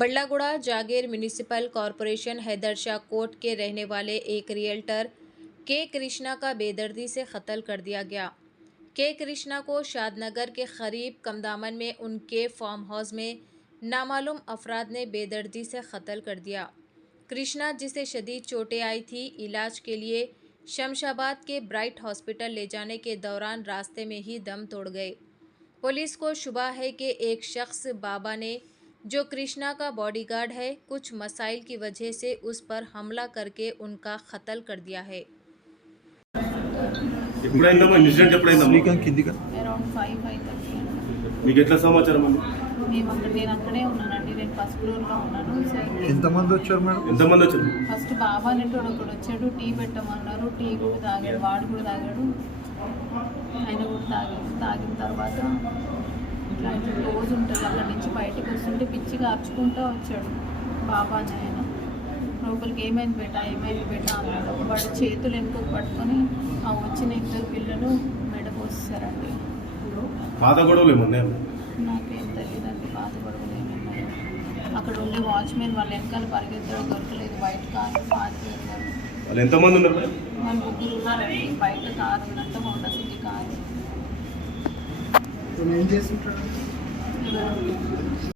बल्लागुड़ा जागीर municipal corporation Haidershah coat के रहने वाले एक रियल्टर के कृष्णा का बेदर्दी से कत्ल कर दिया गया। के कृष्णा को शादनगर के करीब कमदामन में उनके फार्म हाउस में नामालूम अफराद ने बेदर्दी से कत्ल कर दिया। कृष्णा, जिसे शदीद चोटें आई थी, इलाज के लिए शमशाबाद के ब्राइट हॉस्पिटल ले जाने के दौरान रास्ते में ही दम तोड़ गए। पुलिस को शुबा है कि एक शख्स बाबा ने, जो कृष्णा का बॉडीगार्ड है, कुछ मसाइल की वजह से उस पर हमला करके उनका कत्ल कर दिया है। అరౌండ్ 5:30 మీకు ఎట్లా సమాచారం అండి? నేను అక్కడే ఉన్నానండి. నేను ఫస్ట్ ఫ్లోర్లో ఉన్నాను. ఎంతమంది వచ్చారు మేడం? ఎంతమంది వచ్చారు? ఫస్ట్ బాబా అనేటోడు ఒకడు వచ్చాడు. టీ పెట్టమన్నారు. టీ కూడా తాగాడు. వాడు కూడా తాగాడు. ఆయన కూడా తాగిన తర్వాత ఇట్లా రోజు ఉంటుంది. అక్కడి నుంచి బయటకు వస్తుంటే పిచ్చిగా అరుచుకుంటూ వచ్చాడు బాబా అని. ఆయన లోపలికి ఏమైంది బేటా అన్నాడు. వాడు చేతులు వెనుకకు పట్టుకొని ఆ వచ్చిన 2 పిల్లలు మెడ కోసేసారండి. పాత గొడవలు ఏమన్నా? నాకేం తెలియదండి పాత గొడవలు ఏమన్నాయో. అక్కడ ఉండే వాచ్మెన్ వాళ్ళ వెనకాల పరిగెత్తడం దొరకలేదు. బయట కారు పారిపోయారు. వాళ్ళు ఎంతమంది ఉన్నారు? వాళ్ళు 3 ఉన్నారండి. బయట కారు ఉన్నంత హోండా సిటీ కారు. ఏం చేస్తుంటారు?